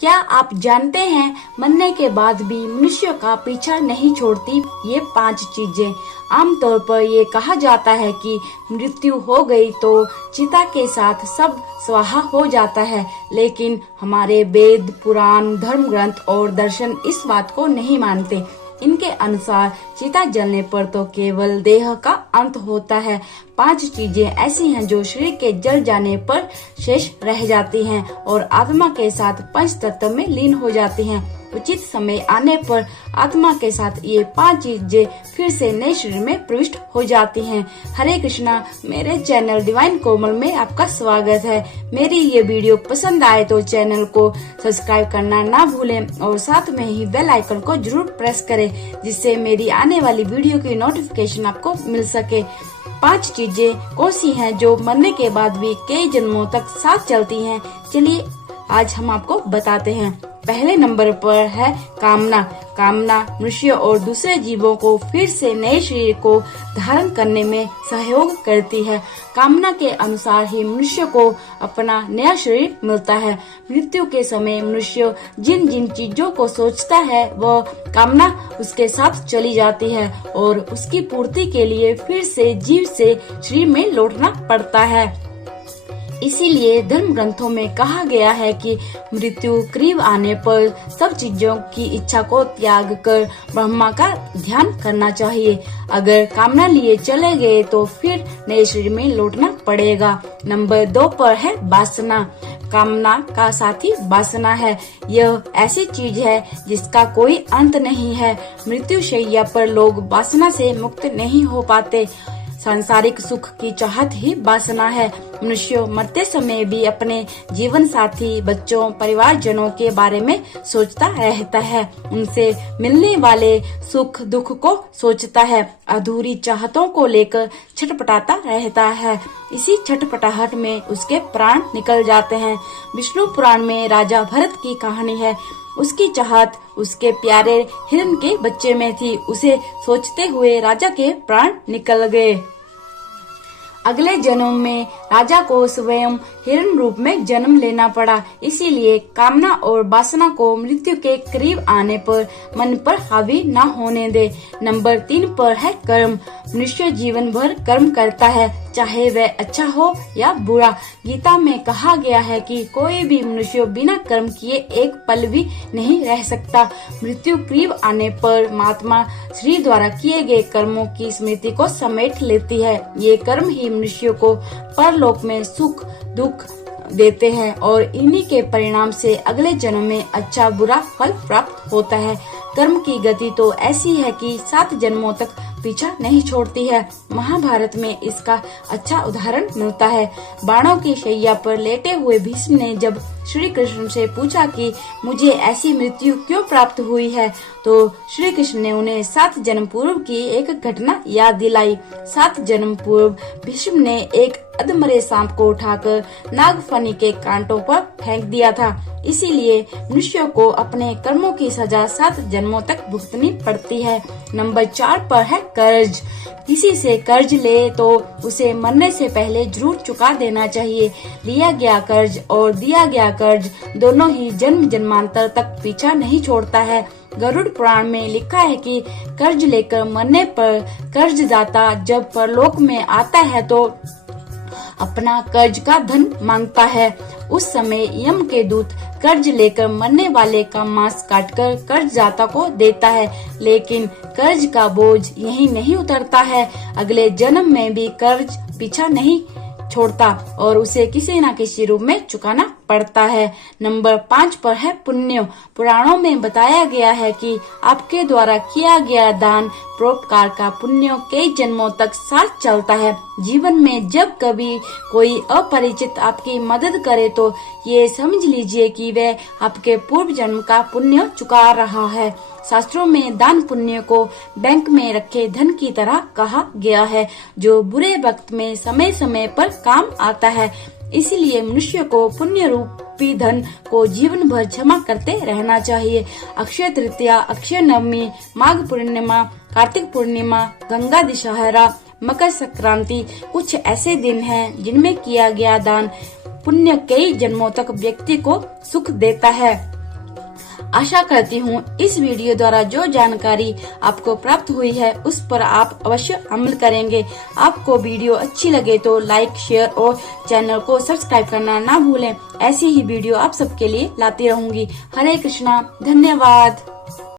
क्या आप जानते हैं मरने के बाद भी मनुष्य का पीछा नहीं छोड़ती ये 5 चीजें। आमतौर पर ये कहा जाता है कि मृत्यु हो गई तो चिता के साथ सब स्वाहा हो जाता है, लेकिन हमारे वेद, पुराण, धर्म ग्रंथ और दर्शन इस बात को नहीं मानते। इनके अनुसार चिता जलने पर तो केवल देह का अंत होता है। 5 चीजें ऐसी हैं जो शरीर के जल जाने पर शेष रह जाती हैं और आत्मा के साथ पंच तत्व में लीन हो जाती हैं। उचित समय आने पर आत्मा के साथ ये 5 चीजें फिर से नए शरीर में प्रविष्ट हो जाती हैं। हरे कृष्णा, मेरे चैनल डिवाइन कोमल में आपका स्वागत है। मेरी ये वीडियो पसंद आए तो चैनल को सब्सक्राइब करना ना भूलें और साथ में ही बेल आइकन को जरूर प्रेस करें, जिससे मेरी आने वाली वीडियो की नोटिफिकेशन आपको मिल सके। 5 चीजें कौन सी हैं जो मरने के बाद भी कई जन्मों तक साथ चलती हैं? चलिए आज हम आपको बताते हैं। पहले नंबर पर है कामना। कामना मनुष्य और दूसरे जीवों को फिर से नए शरीर को धारण करने में सहयोग करती है। कामना के अनुसार ही मनुष्य को अपना नया शरीर मिलता है। मृत्यु के समय मनुष्य जिन जिन चीजों को सोचता है वह कामना उसके साथ चली जाती है और उसकी पूर्ति के लिए फिर से जीव से शरीर में लौटना पड़ता है। इसीलिए धर्म ग्रंथों में कहा गया है कि मृत्यु करीब आने पर सब चीजों की इच्छा को त्याग कर ब्रह्मा का ध्यान करना चाहिए। अगर कामना लिए चले गए तो फिर नए शरीर में लौटना पड़ेगा। नंबर 2 पर है वासना। कामना का साथी वासना है। यह ऐसी चीज है जिसका कोई अंत नहीं है। मृत्यु शैया पर लोग वासना से मुक्त नहीं हो पाते। सांसारिक सुख की चाहत ही वासना है। मनुष्य मरते समय भी अपने जीवन साथी, बच्चों, परिवारजनों के बारे में सोचता रहता है। उनसे मिलने वाले सुख दुख को सोचता है। अधूरी चाहतों को लेकर छटपटाता रहता है। इसी छटपटाहट में उसके प्राण निकल जाते हैं। विष्णु पुराण में राजा भरत की कहानी है। उसकी चाहत उसके प्यारे हिरण के बच्चे में थी। उसे सोचते हुए राजा के प्राण निकल गए। अगले जन्म में राजा को स्वयं हिरण रूप में जन्म लेना पड़ा। इसीलिए कामना और वासना को मृत्यु के करीब आने पर मन पर हावी न होने दे। नंबर 3 पर है कर्म। मनुष्य जीवन भर कर्म करता है, चाहे वह अच्छा हो या बुरा। गीता में कहा गया है कि कोई भी मनुष्य बिना कर्म किए एक पल भी नहीं रह सकता। मृत्यु करीब आने पर महात्मा श्री द्वारा किए गए कर्मों की स्मृति को समेट लेती है। ये कर्म ही मनुष्य को परलोक में सुख दुख देते हैं और इन्हीं के परिणाम से अगले जन्म में अच्छा बुरा फल प्राप्त होता है। कर्म की गति तो ऐसी है कि 7 जन्मों तक पीछा नहीं छोड़ती है। महाभारत में इसका अच्छा उदाहरण मिलता है। बाणों की शैया पर लेटे हुए भीष्म ने जब श्री कृष्ण से पूछा कि मुझे ऐसी मृत्यु क्यों प्राप्त हुई है, तो श्री कृष्ण ने उन्हें 7 जन्म पूर्व की एक घटना याद दिलाई। 7 जन्म पूर्व भीष्म ने एक अधमरे सांप को उठाकर नागफनी के कांटों पर फेंक दिया था। इसीलिए मनुष्य को अपने कर्मों की सजा 7 जन्मों तक भुगतनी पड़ती है। नंबर 4 पर है कर्ज। किसी से कर्ज ले तो उसे मरने से पहले जरूर चुका देना चाहिए। लिया गया कर्ज और दिया गया कर्ज दोनों ही जन्म जन्मांतर तक पीछा नहीं छोड़ता है। गरुड़ पुराण में लिखा है कि कर्ज लेकर मरने पर कर्जदाता जब परलोक में आता है तो अपना कर्ज का धन मांगता है। उस समय यम के दूत कर्ज लेकर मरने वाले का मांस काटकर कर्जदाता को देता है, लेकिन कर्ज का बोझ यहीं नहीं उतरता है। अगले जन्म में भी कर्ज पीछा नहीं छोड़ता और उसे किसी न किसी रूप में चुकाना पड़ता है। नंबर 5 पर है पुण्य। पुराणों में बताया गया है कि आपके द्वारा किया गया दान परोपकार का पुण्य कई जन्मों तक साथ चलता है। जीवन में जब कभी कोई अपरिचित आपकी मदद करे तो ये समझ लीजिए कि वह आपके पूर्व जन्म का पुण्य चुका रहा है। शास्त्रों में दान पुण्य को बैंक में रखे धन की तरह कहा गया है, जो बुरे वक्त में समय समय पर काम आता है। इसलिए मनुष्य को पुण्य रूपी धन को जीवन भर जमा करते रहना चाहिए। अक्षय तृतीया, अक्षय नवमी, माघ पूर्णिमा, कार्तिक पूर्णिमा, गंगा दशहरा, मकर संक्रांति कुछ ऐसे दिन हैं जिनमें किया गया दान पुण्य कई जन्मों तक व्यक्ति को सुख देता है। आशा करती हूँ इस वीडियो द्वारा जो जानकारी आपको प्राप्त हुई है उस पर आप अवश्य अमल करेंगे। आपको वीडियो अच्छी लगे तो लाइक, शेयर और चैनल को सब्सक्राइब करना ना भूलें। ऐसी ही वीडियो आप सबके लिए लाती रहूंगी। हरे कृष्णा, धन्यवाद।